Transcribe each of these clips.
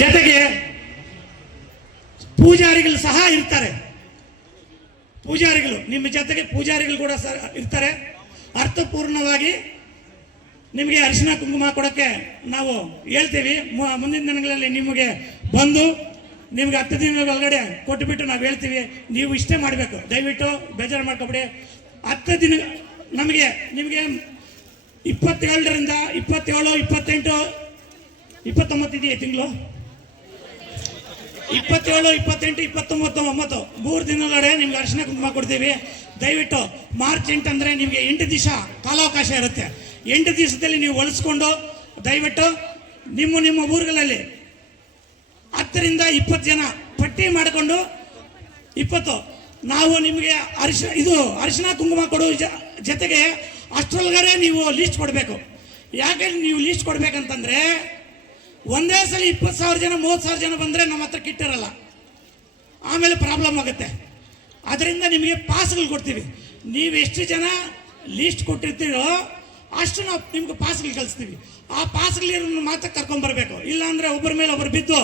ಜೊತೆಗೆ ಪೂಜಾರಿಗಳು ಸಹ ಇರ್ತಾರೆ. ಪೂಜಾರಿಗಳು, ನಿಮ್ಮ ಜೊತೆಗೆ ಪೂಜಾರಿಗಳು ಕೂಡ ಇರ್ತಾರೆ. ಅರ್ಥಪೂರ್ಣವಾಗಿ ನಿಮಗೆ ಅರಿಶಿನ ಕುಂಕುಮ ಕೊಡೋಕ್ಕೆ ನಾವು ಹೇಳ್ತೀವಿ. ಮುಂದಿನ ದಿನಗಳಲ್ಲಿ ನಿಮಗೆ ಬಂದು ನಿಮ್ಗೆ ಹತ್ತು ದಿನಗಳ ಒಳಗಡೆ ಕೊಟ್ಟುಬಿಟ್ಟು ನಾವು ಹೇಳ್ತೀವಿ. ನೀವು ಇಷ್ಟೇ ಮಾಡಬೇಕು. ದಯವಿಟ್ಟು ಬೇಜಾರು ಮಾಡ್ಕೊಬಿಡಿ. ಹತ್ತು ದಿನ, ನಮಗೆ, ನಿಮಗೆ ಇಪ್ಪತ್ತೇಳರಿಂದ ಇಪ್ಪತ್ತೇಳು, ಇಪ್ಪತ್ತೆಂಟು, ಇಪ್ಪತ್ತೊಂಬತ್ತು ಇದೆಯಾ ತಿಂಗಳು? ಇಪ್ಪತ್ತೇಳು, ಇಪ್ಪತ್ತೆಂಟು, ಇಪ್ಪತ್ತೊಂಬತ್ತು, ಒಂಬತ್ತು. ಮೂರು ದಿನದೊಳಗಡೆ ನಿಮ್ಗೆ ಅರ್ಶನ ಕುಂಕುಮ ಕೊಡ್ತೀವಿ. ದಯವಿಟ್ಟು ಮಾರ್ಚ್ ಎಂಟು ಅಂದರೆ ನಿಮಗೆ ಎಂಟು ದಿವಸ ಕಾಲಾವಕಾಶ ಇರುತ್ತೆ. ಎಂಟು ದಿವಸದಲ್ಲಿ ನೀವು ಹೊಲಿಸ್ಕೊಂಡು, ದಯವಿಟ್ಟು ನಿಮ್ಮ ನಿಮ್ಮ ಊರುಗಳಲ್ಲಿ ಹತ್ತರಿಂದ ಇಪ್ಪತ್ತು ಜನ ಪಟ್ಟಿ ಮಾಡಿಕೊಂಡು ಇಪ್ಪತ್ತು. ನಾವು ನಿಮಗೆ ಅರಿಶಿನ ಇದು ಅರಿಶಿನ ಕುಂಕುಮ ಕೊಡೋ ಜೊತೆಗೆ ಅಷ್ಟರೊಳಗಡೆ ನೀವು ಲೀಸ್ಟ್ ಕೊಡಬೇಕು. ಯಾಕೆ ನೀವು ಲೀಸ್ಟ್ ಕೊಡ್ಬೇಕಂತಂದ್ರೆ ಒಂದೇ ಸಲ ಇಪ್ಪತ್ತು ಸಾವಿರ ಜನ, ಮೂವತ್ತು ಸಾವಿರ ಜನ ಬಂದರೆ ನಮ್ಮ ಹತ್ರ ಕಿಟ್ಟಿರಲ್ಲ ಆಮೇಲೆ ಪ್ರಾಬ್ಲಮ್ ಆಗುತ್ತೆ. ಅದರಿಂದ ನಿಮಗೆ ಪಾಸ್ಗಳು ಕೊಡ್ತೀವಿ. ನೀವು ಎಷ್ಟು ಜನ ಲೀಸ್ಟ್ ಕೊಟ್ಟಿರ್ತೀರೋ ಅಷ್ಟು ನಾವು ನಿಮ್ಗೆ ಪಾಸ್ಗಳು ಕಳಿಸ್ತೀವಿ. ಆ ಪಾಸ್ಗಳಿರೋ ಮಾತ್ರ ಕರ್ಕೊಂಬರ್ಬೇಕು ಇಲ್ಲಾಂದರೆ ಒಬ್ಬರ ಮೇಲೆ ಒಬ್ಬರು ಬಿದ್ದು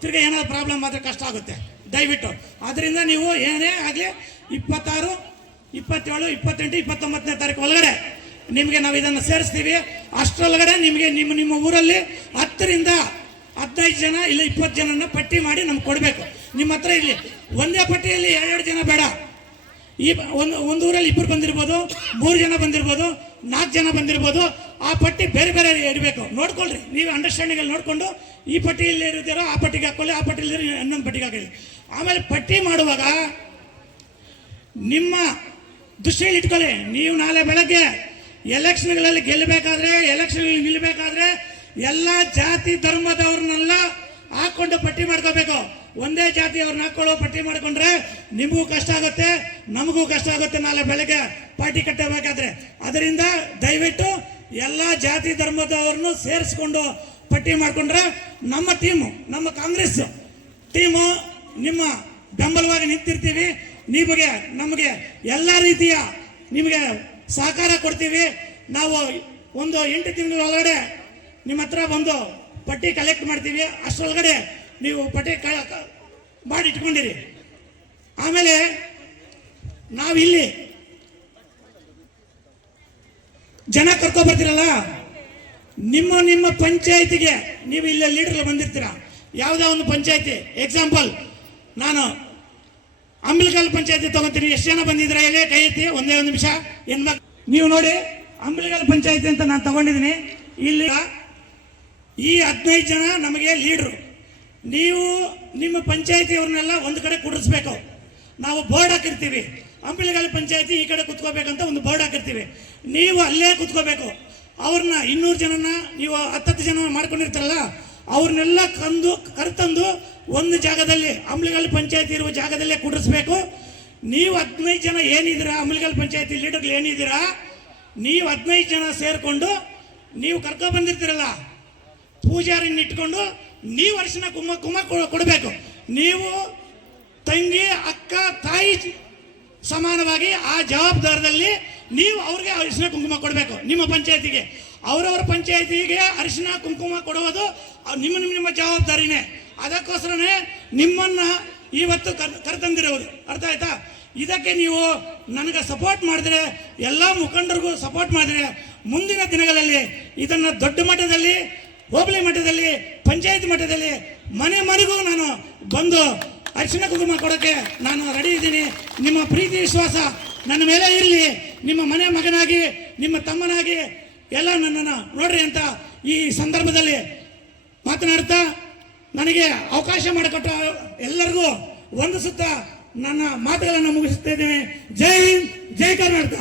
ತಿರ್ಗ ಏನಾದ್ರು ಪ್ರಾಬ್ಲಮ್ ಮಾತ್ರ ಕಷ್ಟ ಆಗುತ್ತೆ. ದಯವಿಟ್ಟು. ಅದರಿಂದ ನೀವು ಏನೇ ಆಗಲಿ ಇಪ್ಪತ್ತಾರು, ಇಪ್ಪತ್ತೇಳು, ಇಪ್ಪತ್ತೆಂಟು, ಇಪ್ಪತ್ತೊಂಬತ್ತನೇ ತಾರೀಕು ಒಳಗಡೆ ನಿಮಗೆ ನಾವು ಇದನ್ನು ಸೇರಿಸ್ತೀವಿ. ಅಷ್ಟರೊಳಗಡೆ ನಿಮಗೆ ನಿಮ್ಮ ನಿಮ್ಮ ಊರಲ್ಲಿ ಹತ್ತರಿಂದ ಹದಿನೈದು ಜನ ಇಲ್ಲ ಇಪ್ಪತ್ತು ಜನನ ಪಟ್ಟಿ ಮಾಡಿ ನಮ್ಗೆ ಕೊಡಬೇಕು. ನಿಮ್ಮ ಹತ್ರ ಇಲ್ಲಿ ಒಂದೇ ಪಟ್ಟಿಯಲ್ಲಿ ಎರಡು ಜನ ಬೇಡ. ಈ ಒಂದು ಒಂದು ಊರಲ್ಲಿ ಇಬ್ಬರು ಬಂದಿರ್ಬೋದು, ಮೂರು ಜನ ಬಂದಿರ್ಬೋದು, ನಾಲ್ಕು ಜನ ಬಂದಿರ್ಬೋದು, ಆ ಪಟ್ಟಿ ಬೇರೆ ಬೇರೆ ಇರಬೇಕು. ನೋಡ್ಕೊಳ್ರಿ. ನೀವು ಅಂಡರ್ಸ್ಟ್ಯಾಂಡಿಂಗಲ್ಲಿ ನೋಡಿಕೊಂಡು ಈ ಪಟ್ಟಿಯಲ್ಲಿ ಇರ್ತೀರೋ ಆ ಪಟ್ಟಿಗೆ ಹಾಕೊಳ್ಳಿ ಆ ಪಟ್ಟಿಯಲ್ಲಿ ಇನ್ನೊಂದು ಪಟ್ಟಿಗೆ ಹಾಕೊಳ್ಳಿ ಆಮೇಲೆ ಪಟ್ಟಿ ಮಾಡುವಾಗ ನಿಮ್ಮ ದೃಷ್ಟಿಯಲ್ಲಿ ಇಟ್ಕೊಳ್ಳಿ. ನೀವು ನಾಳೆ ಬೆಳಗ್ಗೆ ಎಲೆಕ್ಷನ್ಗಳಲ್ಲಿ ಗೆಲ್ಲಬೇಕಾದ್ರೆ ಎಲೆಕ್ಷನ್ಗಳಲ್ಲಿ ನಿಲ್ಲಬೇಕಾದ್ರೆ ಎಲ್ಲ ಜಾತಿ ಧರ್ಮದವ್ರನ್ನೆಲ್ಲ ಹಾಕೊಂಡು ಪಟ್ಟಿ ಮಾಡ್ಕೋಬೇಕು. ಒಂದೇ ಜಾತಿಯವ್ರನ್ನ ಹಾಕೊಳ್ಳೋ ಪಟ್ಟಿ ಮಾಡ್ಕೊಂಡ್ರೆ ನಿಮಗೂ ಕಷ್ಟ ಆಗುತ್ತೆ, ನಮಗೂ ಕಷ್ಟ ಆಗುತ್ತೆ ನಾಳೆ ಬೆಳಗ್ಗೆ ಪಾರ್ಟಿ ಕಟ್ಟಬೇಕಾದ್ರೆ. ಅದರಿಂದ ದಯವಿಟ್ಟು ಎಲ್ಲ ಜಾತಿ ಧರ್ಮದವ್ರನ್ನು ಸೇರಿಸ್ಕೊಂಡು ಪಟ್ಟಿ ಮಾಡ್ಕೊಂಡ್ರೆ ನಮ್ಮ ಟೀಮು ನಮ್ಮ ಕಾಂಗ್ರೆಸ್ ಟೀಮು ನಿಮ್ಮ ಬೆಂಬಲವಾಗಿ ನಿಂತಿರ್ತೀವಿ. ನಿಮಗೆ, ನಮಗೆ ಎಲ್ಲ ರೀತಿಯ ನಿಮಗೆ ಸಹಕಾರ ಕೊಡ್ತೀವಿ. ನಾವು ಒಂದು ಎಂಟು ತಿಂಗಳ ಒಳಗಡೆ ನಿಮ್ಮ ಹತ್ರ ಬಂದು ಪಟ್ಟಿ ಕಲೆಕ್ಟ್ ಮಾಡ್ತೀವಿ. ಅಷ್ಟರೊಳಗಡೆ ನೀವು ಪಟ್ಟಿ ಕ ಮಾಡಿ ಇಟ್ಕೊಂಡಿರಿ. ಆಮೇಲೆ ನಾವಿಲ್ಲಿ ಜನ ಕರ್ಕೊ ಬರ್ತೀರಲ್ಲ, ನಿಮ್ಮ ನಿಮ್ಮ ಪಂಚಾಯತಿಗೆ ನೀವು ಇಲ್ಲಿ ಲೀಡರ್ ಬಂದಿರ್ತೀರ? ಯಾವುದೇ ಒಂದು ಪಂಚಾಯತಿ. ಎಕ್ಸಾಂಪಲ್ ನಾನು ಅಂಬಿಲ್ಕಲ್ ಪಂಚಾಯತಿ ತಗೊಂತೀನಿ. ಎಷ್ಟು ಜನ ಬಂದಿದ್ರೆ? ಎಲೆ, ಕೈ ಐತಿ ಒಂದೇ ಒಂದು ನಿಮಿಷ. ಏನ್ ನೀವು ನೋಡಿ. ಅಂಬಲಕಲ್ ಪಂಚಾಯತಿ ಅಂತ ನಾನು ತಗೊಂಡಿದ್ದೀನಿ ಇಲ್ಲಿ ಈ ಹದಿನೈದು ಜನ ನಮಗೆ ಲೀಡ್ರು. ನೀವು ನಿಮ್ಮ ಪಂಚಾಯತಿಯವ್ರನ್ನೆಲ್ಲ ಒಂದು ಕಡೆ ಕುಡಿಸ್ಬೇಕು. ನಾವು ಬೋರ್ಡ್ ಹಾಕಿರ್ತೀವಿ. ಅಂಬಿಲಗಾಲಿ ಪಂಚಾಯತಿ ಈ ಕಡೆ ಕುತ್ಕೋಬೇಕಂತ ಒಂದು ಬೋರ್ಡ್ ಹಾಕಿರ್ತೀವಿ. ನೀವು ಅಲ್ಲೇ ಕುತ್ಕೋಬೇಕು. ಅವ್ರನ್ನ ಇನ್ನೂರು ಜನನ, ನೀವು ಹತ್ತತ್ತು ಜನ ಮಾಡ್ಕೊಂಡಿರ್ತಾರಲ್ಲ ಅವ್ರನ್ನೆಲ್ಲ ಕಂದು, ಕರ್ತಂದು ಒಂದು ಜಾಗದಲ್ಲಿ ಅಂಬ್ಲಿಗಲ್ ಪಂಚಾಯತಿ ಇರುವ ಜಾಗದಲ್ಲೇ ಕುಡಿಸ್ಬೇಕು ನೀವು ಹದಿನೈದು ಜನ ಏನಿದ್ದೀರಾ ಅಂಬ್ಲಿಗಲ್ ಪಂಚಾಯತಿ ಲೀಡರ್ಗಳು ಏನಿದ್ದೀರಾ, ನೀವು ಹದಿನೈದು ಜನ ಸೇರಿಕೊಂಡು ನೀವು ಕರ್ಕೊ ಬಂದಿರ್ತೀರಲ್ಲ, ಪೂಜಾರಿನ ಇಟ್ಕೊಂಡು ನೀವು ಅರಿಶಿನ ಕುಮ್ಮ ಕುಮ್ಮ ಕೊಡಬೇಕು. ನೀವು ತಂಗಿ, ಅಕ್ಕ, ತಾಯಿ ಸಮಾನವಾಗಿ ಆ ಜವಾಬ್ದಾರದಲ್ಲಿ ನೀವು ಅವ್ರಿಗೆ ಅರಿಶಿನ ಕುಂಕುಮ ಕೊಡಬೇಕು, ನಿಮ್ಮ ಪಂಚಾಯತಿಗೆ. ಅವರವರ ಪಂಚಾಯತಿಗೆ ಅರಿಶಿನ ಕುಂಕುಮ ಕೊಡುವುದು ನಿಮ್ಮ ನಿಮ್ಮ ಜವಾಬ್ದಾರಿನೇ. ಅದಕ್ಕೋಸ್ಕರನೇ ನಿಮ್ಮನ್ನ ಇವತ್ತು ಕರ್ ಕರೆತಂದಿರೋದು. ಅರ್ಥ ಆಯ್ತಾ? ಇದಕ್ಕೆ ನೀವು ನನಗೆ ಸಪೋರ್ಟ್ ಮಾಡಿದ್ರೆ, ಎಲ್ಲ ಮುಖಂಡರಿಗೂ ಸಪೋರ್ಟ್ ಮಾಡಿದ್ರೆ, ಮುಂದಿನ ದಿನಗಳಲ್ಲಿ ಇದನ್ನು ದೊಡ್ಡ ಮಟ್ಟದಲ್ಲಿ, ಹೋಬಳಿ ಮಟ್ಟದಲ್ಲಿ, ಪಂಚಾಯತ್ ಮಟ್ಟದಲ್ಲಿ, ಮನೆ ಮನೆಗೂ ನಾನು ಬಂದು ಅರಿಶಿನ ಕುಂಕುಮ ಕೊಡೋಕ್ಕೆ ನಾನು ರೆಡಿ ಇದ್ದೀನಿ. ನಿಮ್ಮ ಪ್ರೀತಿ, ವಿಶ್ವಾಸ ನನ್ನ ಮೇಲೆ ಇರಲಿ. ನಿಮ್ಮ ಮನೆ ಮಗನಾಗಿ, ನಿಮ್ಮ ತಮ್ಮನಾಗಿ ಎಲ್ಲ ನನ್ನನ್ನು ನೋಡ್ರಿ ಅಂತ ಈ ಸಂದರ್ಭದಲ್ಲಿ ಮಾತನಾಡ್ತಾ ನನಗೆ ಅವಕಾಶ ಮಾಡಿಕೊಟ್ಟ ಎಲ್ಲರಿಗೂ ಒಂದು ಸುತ್ತ ನನ್ನ ಮಾತುಗಳನ್ನು ಮುಗಿಸುತ್ತಿದ್ದೇನೆ ಜೈ ಹಿಂದ್ ಜೈ ಕರ್ನಾಟಕ.